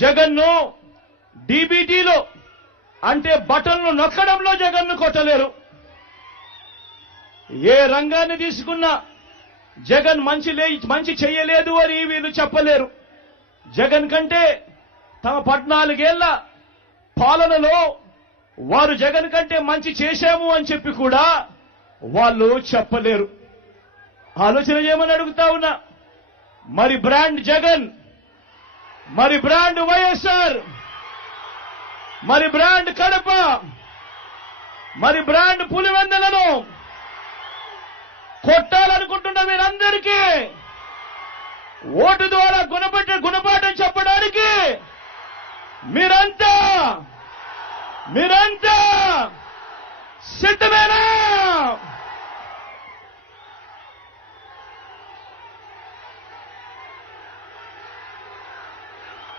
జగన్ను డీబీటీలో అంటే బటన్లు నొక్కడంలో జగన్ను కొట్టలేరు. ఏ రంగాన్ని తీసుకున్నా జగన్ మంచి చెయ్యలేదు అని వీళ్ళు చెప్పలేరు. జగన్ కంటే తమ 14 ఏళ్ల పాలనలో వారు జగన్ కంటే మంచి చేశాము అని చెప్పి కూడా వాళ్ళు చెప్పలేరు. ఆలోచన చేయమని అడుగుతా ఉన్నా. మరి బ్రాండ్ జగన్, మరి బ్రాండ్ వైఎస్ఆర్, మరి బ్రాండ్ కడప, మరి బ్రాండ్ పులివెందులను కొట్టాలనుకుంటున్న మీరందరికీ ఓటు ద్వారా గుణపాఠం చెప్పడానికి మీరంతా సిద్ధమేనా?